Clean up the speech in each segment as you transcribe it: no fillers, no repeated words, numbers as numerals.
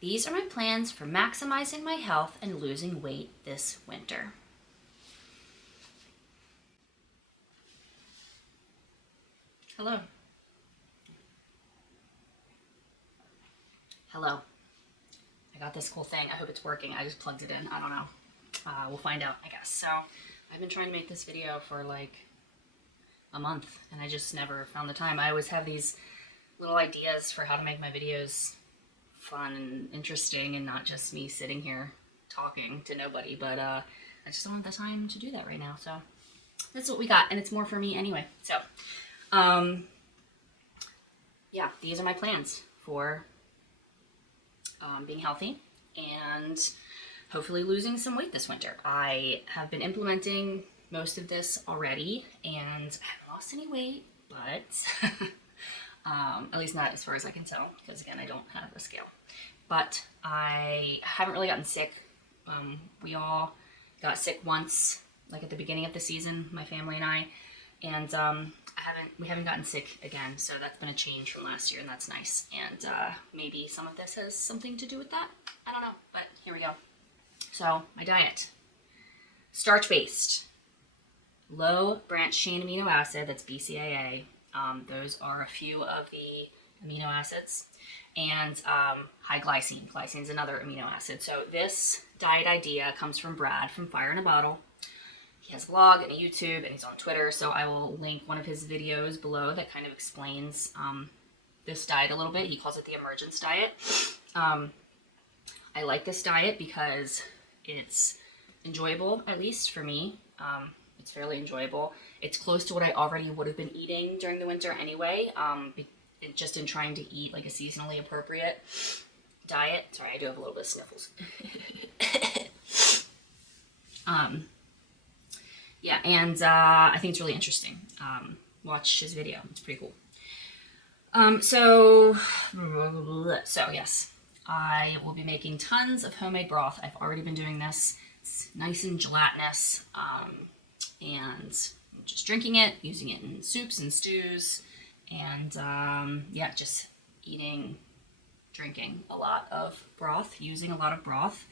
These are my plans for maximizing my health and losing weight this winter. Hello. Hello. I got this cool thing. I hope it's working. I just plugged it in. I don't know. We'll find out, I guess. So I've been trying to make this video for like a month, and I just never found the time. I always have these little ideas for how to make my videos fun and interesting and not just me sitting here talking to nobody, but I just don't have the time to do that right now. So that's what we got, and it's more for me anyway. So yeah, these are my plans for being healthy and hopefully losing some weight this winter. I have been implementing most of this already, and I haven't lost any weight, but at least not as far as I can tell, because again, I don't have a scale. But I haven't really gotten sick. We all got sick once, like at the beginning of the season, my family and I, and we haven't gotten sick again, so that's been a change from last year, and that's nice. And maybe some of this has something to do with that. I don't know, but here we go. So my diet: starch-based, low branched chain amino acid, that's BCAA. Those are a few of the amino acids, and high glycine. Glycine is another amino acid. So this diet idea comes from Brad from Fire in a Bottle. He has a blog and a YouTube, and he's on Twitter, so I will link one of his videos below that kind of explains this diet a little bit. He calls it the Emergence diet. I like this diet because it's enjoyable, at least for me. It's fairly enjoyable. It's close to what I already would have been eating during the winter anyway, just in trying to eat like a seasonally appropriate diet. Sorry, I do have a little bit of sniffles. Yeah, and I think it's really interesting. Watch his video. It's pretty cool. So yes, I will be making tons of homemade broth. I've already been doing this. It's nice and gelatinous, and just drinking it, using it in soups and stews, and yeah, just drinking a lot of broth, using a lot of broth.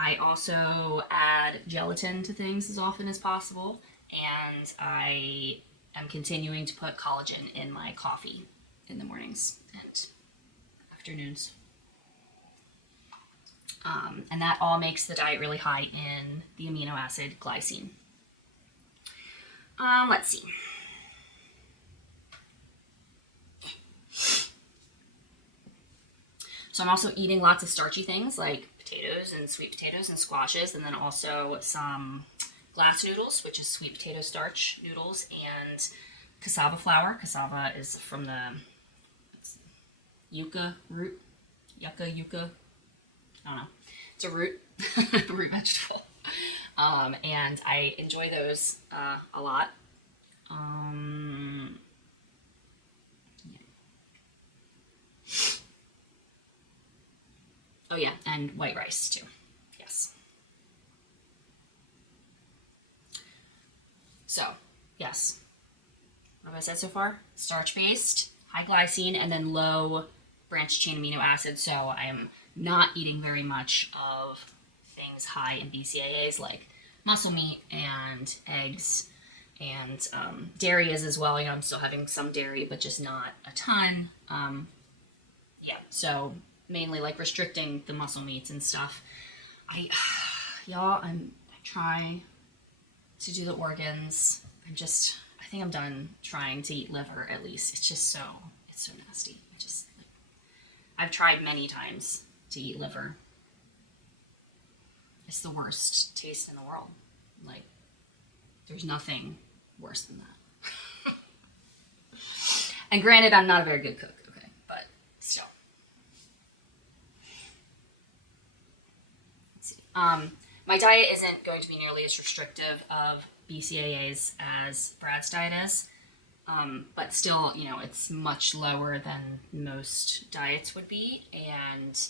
I also add gelatin to things as often as possible, and I am continuing to put collagen in my coffee in the mornings and afternoons. And that all makes the diet really high in the amino acid glycine. Let's see. So I'm also eating lots of starchy things like potatoes and sweet potatoes and squashes, and then also some glass noodles, which is sweet potato starch noodles, and cassava flour. Cassava is from the yucca root. Yucca. I don't know. It's a root, root vegetable. And I enjoy those a lot. Yeah. Oh yeah, and white rice too. Yes. So, yes. What have I said so far? Starch-based, high glycine, and then low branched chain amino acids. So I am not eating very much of things high in BCAAs like muscle meat and eggs, and dairy is as well. You know, I'm still having some dairy, but just not a ton. Yeah, so mainly like restricting the muscle meats and stuff. I try to do the organs. I think I'm done trying to eat liver, at least. It's so nasty. I've tried many times to eat liver. It's the worst taste in the world. Like, there's nothing worse than that. And granted, I'm not a very good cook, okay, but still. Let's see. My diet isn't going to be nearly as restrictive of BCAAs as Brad's diet is. But still, you know, it's much lower than most diets would be, and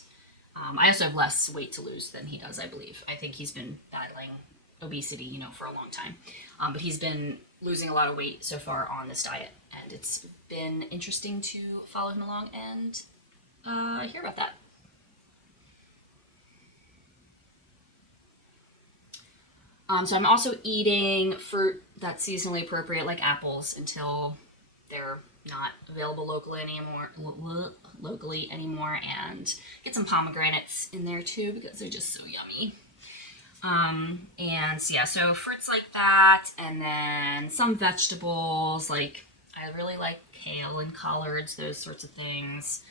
I also have less weight to lose than he does, I believe. I think he's been battling obesity, you know, for a long time. But he's been losing a lot of weight so far on this diet, and it's been interesting to follow him along and hear about that. So I'm also eating fruit that's seasonally appropriate, like apples, until they're not available locally anymore, and get some pomegranates in there too because they're just so yummy. And so, yeah, so fruits like that, and then some vegetables, like I really like kale and collards, those sorts of things.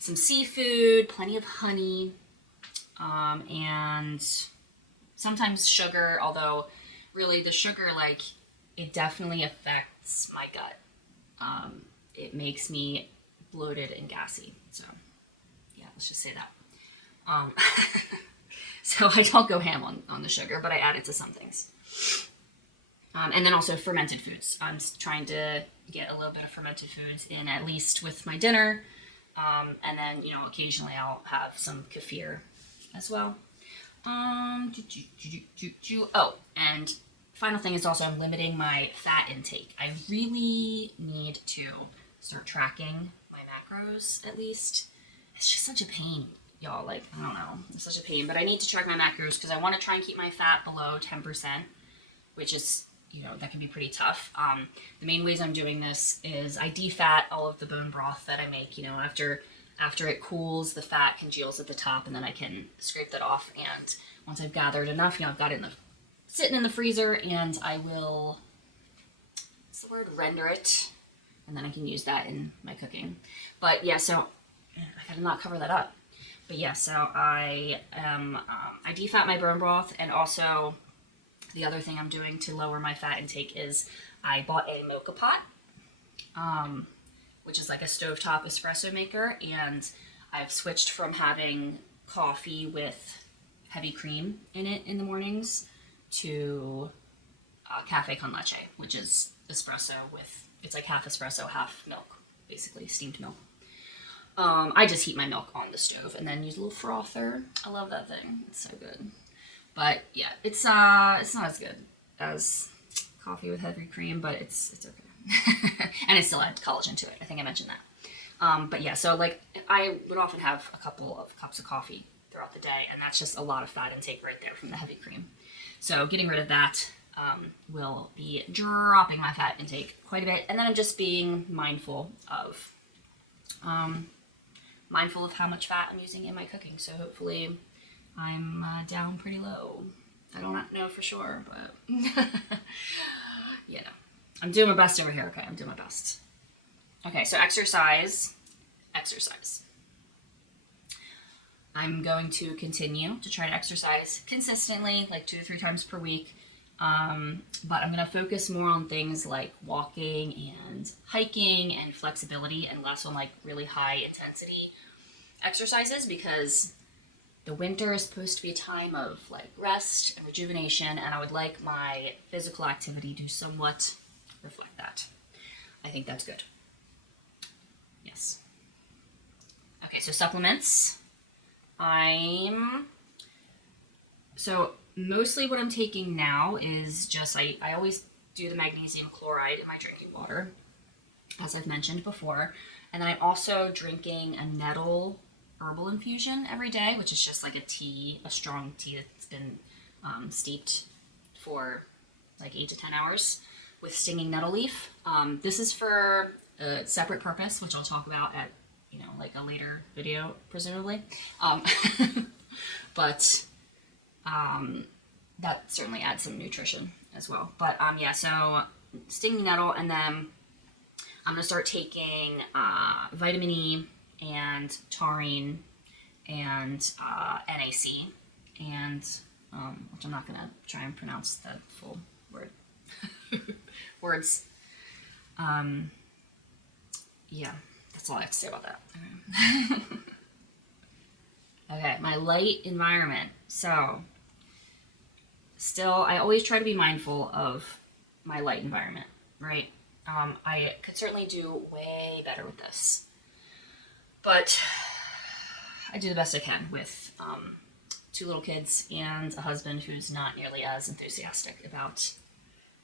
Some seafood, plenty of honey, and sometimes sugar, although really the sugar, like, it definitely affects my gut. It makes me bloated and gassy. So, yeah, let's just say that. So I don't go ham on the sugar, but I add it to some things. And then also fermented foods. I'm trying to get a little bit of fermented foods in, at least with my dinner. And then, occasionally I'll have some kefir as well. Oh, and final thing is also I'm limiting my fat intake. I really need to start tracking my macros, at least. It's just such a pain, y'all. Like, I don't know. It's such a pain. But I need to track my macros because I want to try and keep my fat below 10%, which is, that can be pretty tough. The main ways I'm doing this is I defat all of the bone broth that I make, after it cools, the fat congeals at the top, and then I can scrape that off. And once I've gathered enough, I've got it sitting in the freezer, and I will, render it, and then I can use that in my cooking. But yeah, so I gotta not cover that up. But yeah, so I defat my bone broth, and also the other thing I'm doing to lower my fat intake is I bought a mocha pot, which is like a stovetop espresso maker, and I've switched from having coffee with heavy cream in it in the mornings to cafe con leche, which is espresso it's like half espresso, half milk, basically steamed milk. I just heat my milk on the stove and then use a little frother. I love that thing. It's so good. But yeah, it's not as good as coffee with heavy cream, but it's okay. And I still add collagen to it. I think I mentioned that. But yeah, so like I would often have a couple of cups of coffee throughout the day, and that's just a lot of fat intake right there from the heavy cream. So getting rid of that will be dropping my fat intake quite a bit, and then I'm just being mindful of how much fat I'm using in my cooking. So hopefully I'm down pretty low. I don't know for sure, but I'm doing my best over here. Okay, I'm doing my best. Okay, so exercise. I'm going to continue to try to exercise consistently, like 2 to 3 times per week. But I'm going to focus more on things like walking and hiking and flexibility, and less on like really high intensity exercises, because the winter is supposed to be a time of like rest and rejuvenation, and I would like my physical activity to somewhat reflect that. I think that's good. Yes. Okay, so supplements. So mostly what I'm taking now is just, I always do the magnesium chloride in my drinking water, as I've mentioned before. And then I'm also drinking a nettle herbal infusion every day, which is just like a strong tea that's been steeped for like 8 to 10 hours with stinging nettle leaf. This is for a separate purpose, which I'll talk about at, like a later video, presumably. But that certainly adds some nutrition as well. But so stinging nettle, and then I'm gonna start taking vitamin E and taurine and NAC, and which I'm not gonna try and pronounce the full words. Yeah, that's all I have to say about that. Okay, my light environment. So, still, I always try to be mindful of my light environment, right? I could certainly do way better with this, but I do the best I can with 2 little kids and a husband who's not nearly as enthusiastic about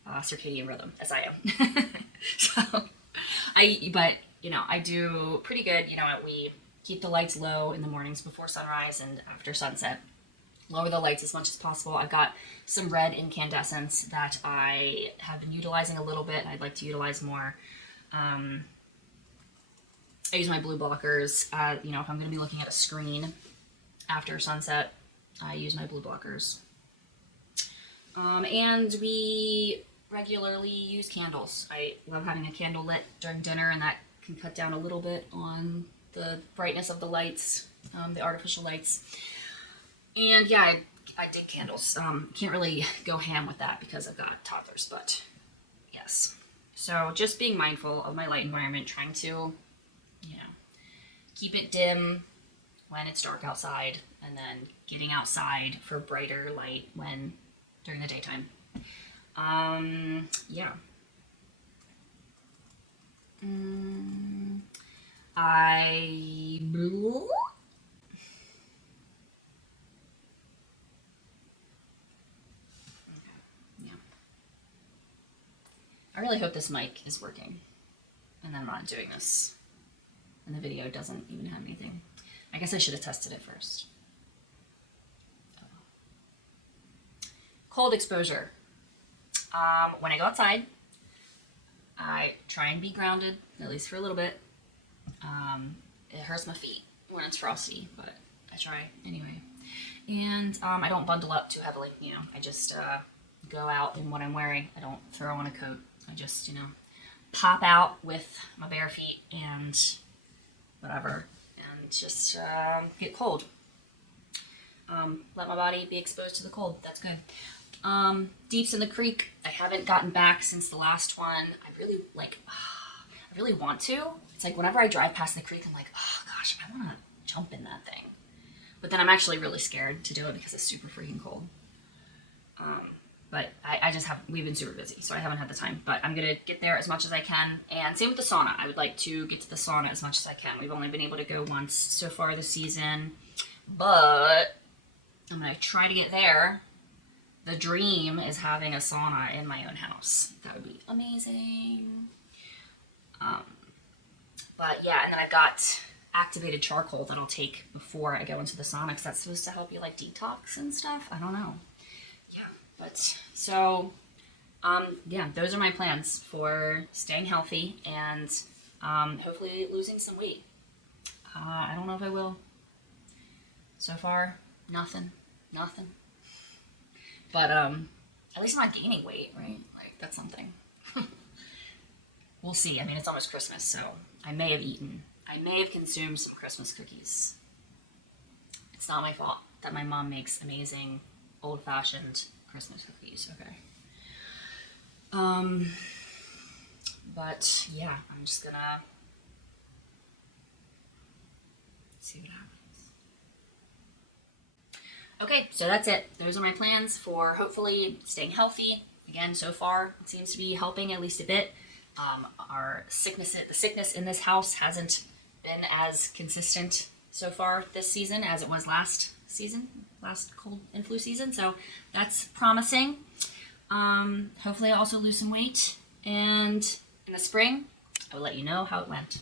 circadian rhythm as I am. So but you know, I do pretty good. You know, we keep the lights low in the mornings before sunrise and after sunset. Lower the lights as much as possible. I've got some red incandescents that I have been utilizing a little bit and I'd like to utilize more. I use my blue blockers. You know, if I'm going to be looking at a screen after sunset, I use my blue blockers. And we regularly use candles. I love having a candle lit during dinner, and that can cut down a little bit on the brightness of the lights, the artificial lights. And yeah, I dig candles. Can't really go ham with that because I've got toddlers, but yes. So just being mindful of my light environment, trying to, you know, keep it dim when it's dark outside, and then getting outside for brighter light during the daytime. Yeah. I really hope this mic is working, and then I'm not doing this, and the video doesn't even have anything. I guess I should have tested it first. Cold exposure. When I go outside, I try and be grounded, at least for a little bit. It hurts my feet when it's frosty, but I try anyway. And I don't bundle up too heavily, you know. I just go out in what I'm wearing. I don't throw on a coat. I just, you know, pop out with my bare feet and whatever, and just get cold. Let my body be exposed to the cold. That's good. Deeps in the creek. I haven't gotten back since the last one. I really want to. It's like whenever I drive past the creek, I'm like, oh gosh, I want to jump in that thing. But then I'm actually really scared to do it because it's super freaking cold. But we've been super busy, so I haven't had the time. But I'm going to get there as much as I can. And same with the sauna. I would like to get to the sauna as much as I can. We've only been able to go once so far this season. But I'm going to try to get there. The dream is having a sauna in my own house. That would be amazing. But yeah, and then I've got activated charcoal that I'll take before I go into the sauna, because that's supposed to help you like detox and stuff. I don't know. Yeah, but so yeah, those are my plans for staying healthy and hopefully losing some weight. I don't know if I will. So far, nothing. But at least I'm not gaining weight, right? Like, that's something. We'll see. I mean, it's almost Christmas, so I may have consumed some Christmas cookies. It's not my fault that my mom makes amazing old-fashioned Christmas cookies, okay? But yeah, I'm just gonna see what happens. Okay, so that's it. Those are my plans for hopefully staying healthy. Again, so far, it seems to be helping at least a bit. The sickness in this house hasn't been as consistent so far this season as it was last cold and flu season. So that's promising. Hopefully I'll also lose some weight. And in the spring, I will let you know how it went.